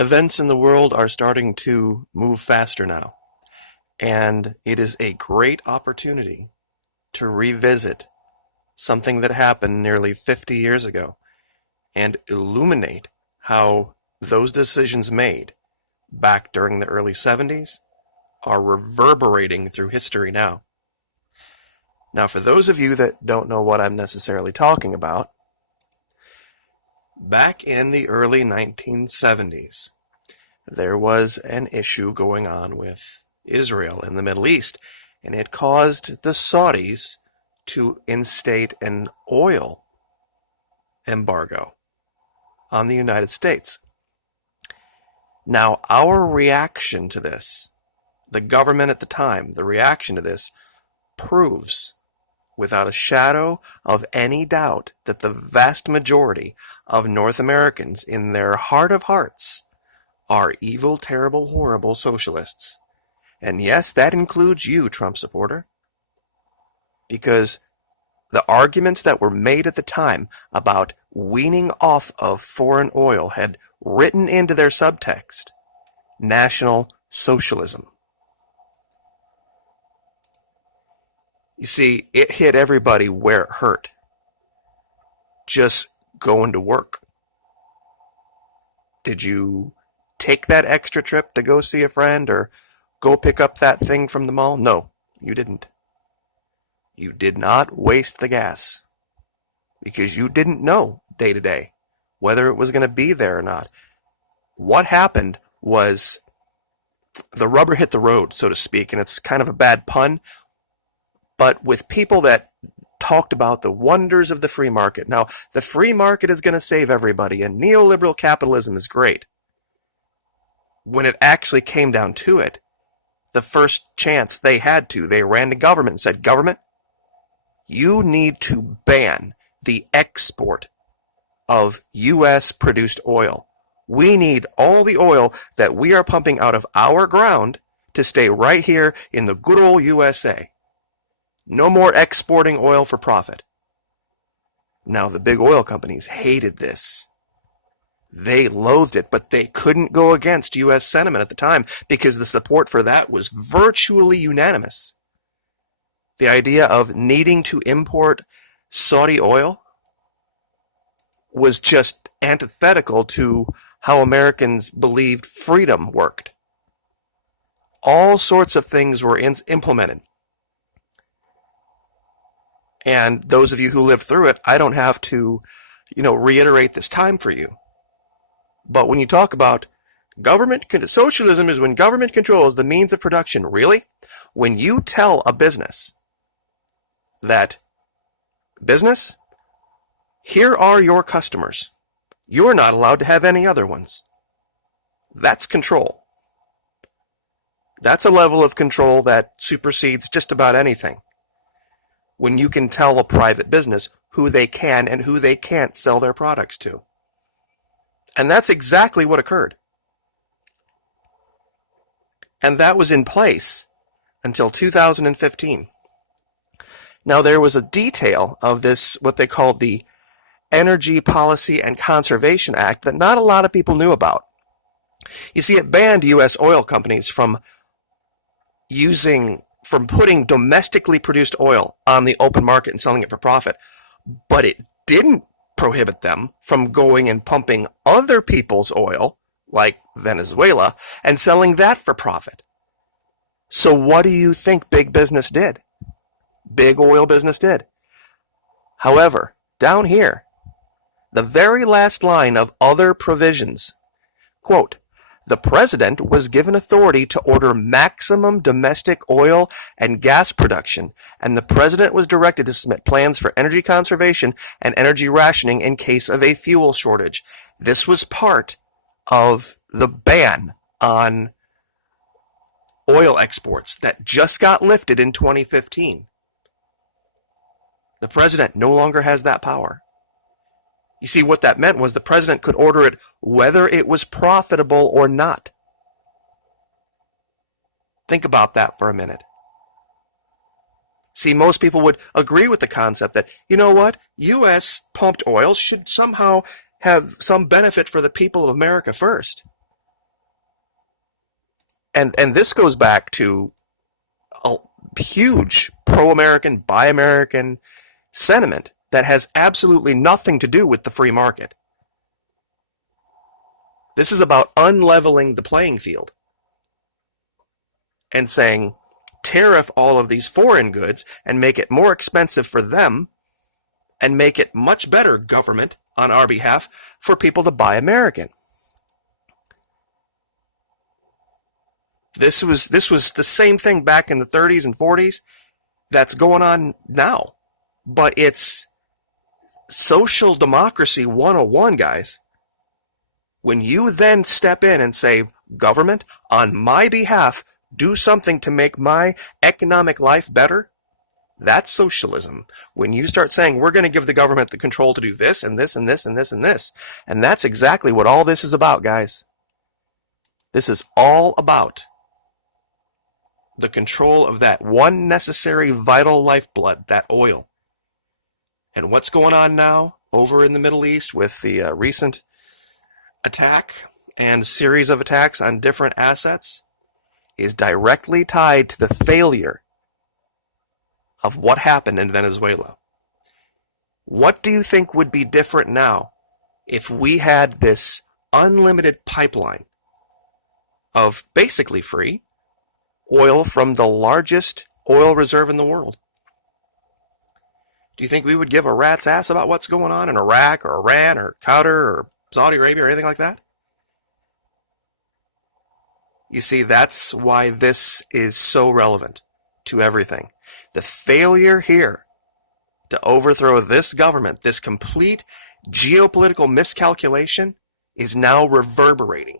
Events in the world are starting to move faster now, and it is a great opportunity to revisit something that happened nearly 50 years ago and illuminate how those decisions made back during the early 70s are reverberating through history now. Now, for those of you that don't know what I'm necessarily talking about, back in the early 1970s, there was an issue going on with Israel in the Middle East, and it caused the Saudis to instate an oil embargo on the United States. Now, our reaction to this, the government at the time, the reaction to this proves without a shadow of any doubt that the vast majority of North Americans in their heart of hearts are evil, terrible, horrible socialists. And yes, that includes you, Trump supporter. Because the arguments that were made at the time about weaning off of foreign oil had written into their subtext National Socialism. You see, it hit everybody where it hurt. Just going to work. Did you take that extra trip to go see a friend or go pick up that thing from the mall? No, you didn't. You did not waste the gas because you didn't know day to day whether it was going to be there or not. What happened was the rubber hit the road, so to speak, and it's kind of a bad pun, but with people that talked about the wonders of the free market. Now, the free market is going to save everybody, and neoliberal capitalism is great. When it actually came down to it, the first chance they ran to government and said, government, you need to ban the export of U.S. produced oil. We need all the oil that we are pumping out of our ground to stay right here in the good old USA. No more exporting oil for profit. Now, the big oil companies hated this. They loathed it, but they couldn't go against U.S. sentiment at the time because the support for that was virtually unanimous. The idea of needing to import Saudi oil was just antithetical to how Americans believed freedom worked. All sorts of things were implemented. And those of you who lived through it, I don't have to, reiterate this time for you. But when you talk about socialism is when government controls the means of production. Really? When you tell a business that, business, here are your customers. You're not allowed to have any other ones. That's control. That's a level of control that supersedes just about anything. When you can tell a private business who they can and who they can't sell their products to. And that's exactly what occurred. And that was in place until 2015. Now, there was a detail of this, what they called the Energy Policy and Conservation Act, that not a lot of people knew about. You see, it banned U.S. oil companies from putting domestically produced oil on the open market and selling it for profit. But it didn't prohibit them from going and pumping other people's oil, like Venezuela, and selling that for profit. So what do you think big business did? Big oil business did. However, down here, the very last line of other provisions, quote, the president was given authority to order maximum domestic oil and gas production, and the president was directed to submit plans for energy conservation and energy rationing in case of a fuel shortage. This was part of the ban on oil exports that just got lifted in 2015. The president no longer has that power. You see, what that meant was the president could order it whether it was profitable or not. Think about that for a minute. See, most people would agree with the concept that, you know what, U.S. pumped oil should somehow have some benefit for the people of America first. And this goes back to a huge pro-American, buy American sentiment that has absolutely nothing to do with the free market. This is about unleveling the playing field and saying, tariff all of these foreign goods and make it more expensive for them and make it much better government on our behalf for people to buy American. This was the same thing back in the 30s and 40s that's going on now. But it's social democracy 101, guys. When you then step in and say, government, on my behalf, do something to make my economic life better, that's socialism. When you start saying, we're going to give the government the control to do this and this and this and this and this. And that's exactly what all this is about, guys. This is all about the control of that one necessary vital lifeblood, that oil. And what's going on now over in the Middle East with the recent attack and series of attacks on different assets is directly tied to the failure of what happened in Venezuela. What do you think would be different now if we had this unlimited pipeline of basically free oil from the largest oil reserve in the world? Do you think we would give a rat's ass about what's going on in Iraq or Iran or Qatar or Saudi Arabia or anything like that? You see, that's why this is so relevant to everything. The failure here to overthrow this government, this complete geopolitical miscalculation, is now reverberating.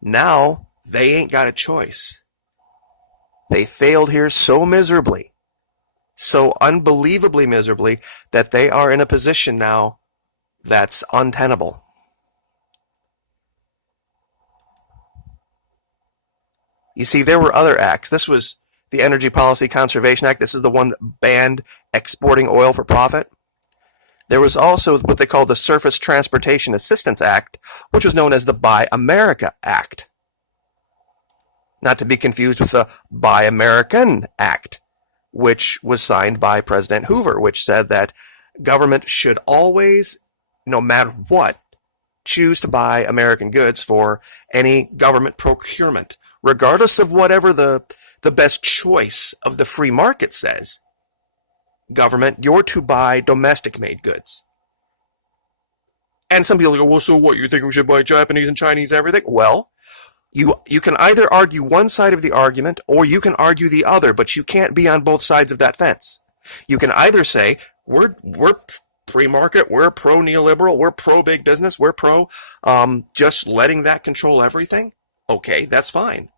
Now they ain't got a choice. They failed here so miserably, so unbelievably miserably, that they are in a position now that's untenable. You see, there were other acts. This was the Energy Policy Conservation Act. This is the one that banned exporting oil for profit. There was also what they called the Surface Transportation Assistance Act, which was known as the Buy America Act. Not to be confused with the Buy American Act, which was signed by President Hoover, which said that government should always, no matter what, choose to buy American goods for any government procurement, regardless of whatever the best choice of the free market says. Government, you're to buy domestic-made goods. And some people go, well, so what? You think we should buy Japanese and Chinese everything? Well, you can either argue one side of the argument or you can argue the other, but you can't be on both sides of that fence. You can either say, we're free market, we're pro-neoliberal, we're pro-big business, we're pro just letting that control everything. Okay, that's fine.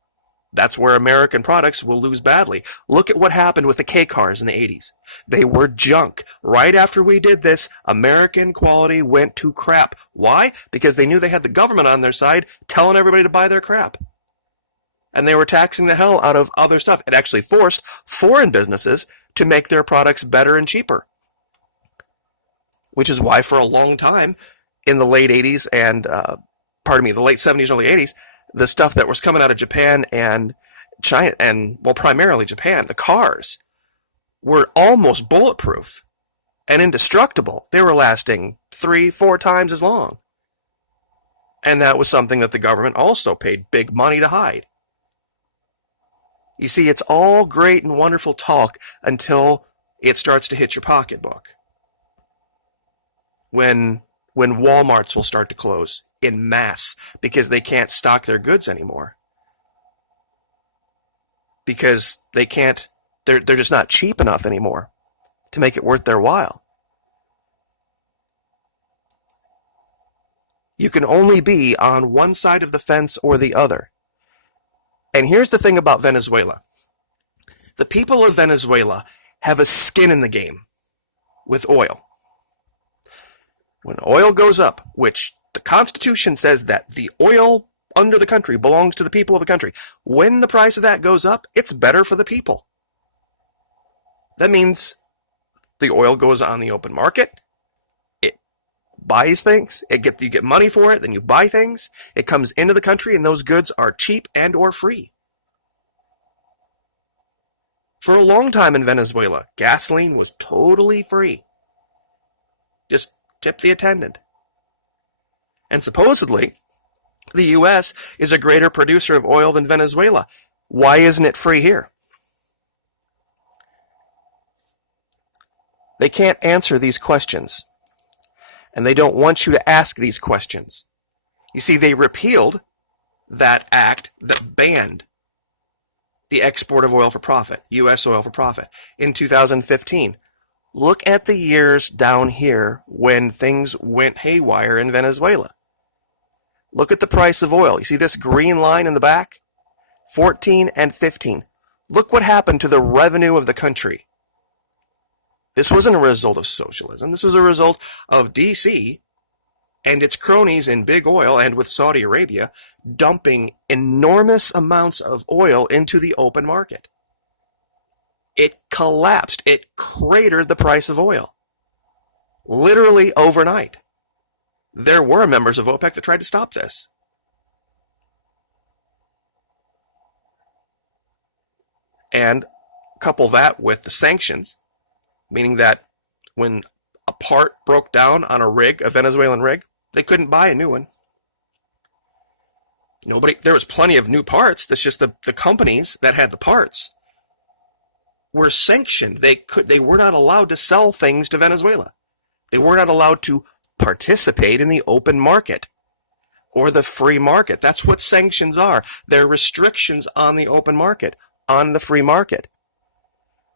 That's where American products will lose badly. Look at what happened with the K cars in the 80s. They were junk. Right after we did this, American quality went to crap. Why? Because they knew they had the government on their side telling everybody to buy their crap. And they were taxing the hell out of other stuff. It actually forced foreign businesses to make their products better and cheaper. Which is why for a long time in the late 80s and, the late 70s, early 80s, the stuff that was coming out of Japan and China, and, well, primarily Japan, the cars, were almost bulletproof and indestructible. They were lasting 3-4 times as long. And that was something that the government also paid big money to hide. You see, it's all great and wonderful talk until it starts to hit your pocketbook. When Walmarts will start to close in mass because they can't stock their goods anymore. Because they can't, they're just not cheap enough anymore to make it worth their while. You can only be on one side of the fence or the other. And here's the thing about Venezuela. The people of Venezuela have a skin in the game with oil. When oil goes up, which the Constitution says that the oil under the country belongs to the people of the country, when the price of that goes up, it's better for the people. That means the oil goes on the open market, it buys things, you get money for it, then you buy things, it comes into the country, and those goods are cheap and or free. For a long time in Venezuela, gasoline was totally free. Just tip the attendant. And supposedly, the U.S. is a greater producer of oil than Venezuela. Why isn't it free here? They can't answer these questions. And they don't want you to ask these questions. You see, they repealed that act that banned the export of oil for profit, U.S. oil for profit, in 2015. Look at the years down here when things went haywire in Venezuela. Look at the price of oil. You see this green line in the back? 14 and 15. Look what happened to the revenue of the country. This wasn't a result of socialism. This was a result of D.C. and its cronies in big oil and with Saudi Arabia dumping enormous amounts of oil into the open market. It collapsed. It cratered the price of oil. Literally overnight. There were members of OPEC that tried to stop this. And couple that with the sanctions, meaning that when a part broke down on a rig, a Venezuelan rig, they couldn't buy a new one. There was plenty of new parts. That's just the companies that had the parts were sanctioned. They were not allowed to sell things to Venezuela. They were not allowed to participate in the open market or the free market. That's what sanctions are. They're restrictions on the open market, on the free market,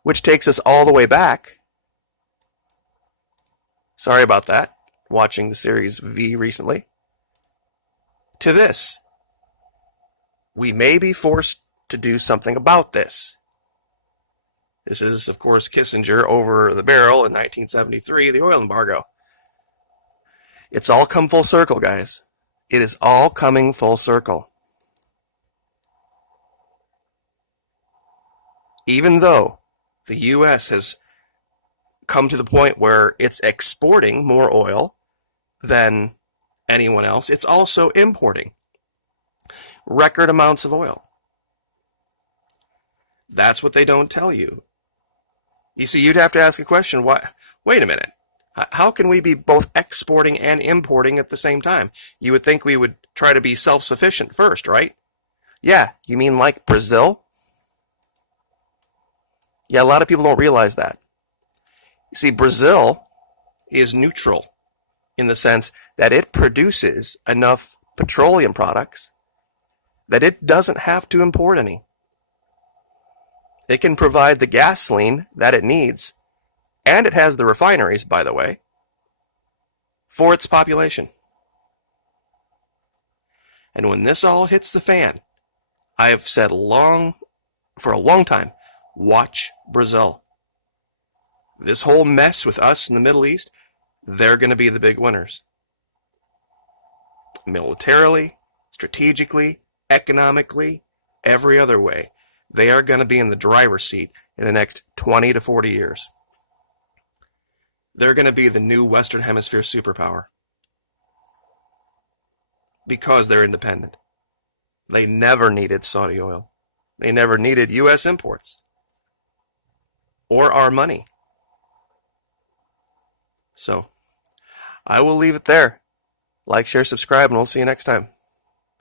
which takes us all the way back. Sorry about that. Watching the series V recently. To this. We may be forced to do something about this. This is, of course, Kissinger over the barrel in 1973, the oil embargo. It's all come full circle, guys. It is all coming full circle. Even though the U.S. has come to the point where it's exporting more oil than anyone else, it's also importing record amounts of oil. That's what they don't tell you. You see, you'd have to ask a question, wait a minute. How can we be both exporting and importing at the same time? You would think we would try to be self-sufficient first, right? Yeah, you mean like Brazil? Yeah, a lot of people don't realize that. You see, Brazil is neutral in the sense that it produces enough petroleum products that it doesn't have to import any. It can provide the gasoline that it needs, and it has the refineries, by the way, for its population. And when this all hits the fan, I have said for a long time, watch Brazil. This whole mess with us in the Middle East, they're going to be the big winners. Militarily, strategically, economically, every other way. They are going to be in the driver's seat in the next 20 to 40 years. They're going to be the new Western Hemisphere superpower. Because they're independent. They never needed Saudi oil. They never needed U.S. imports. Or our money. So, I will leave it there. Like, share, subscribe, and we'll see you next time.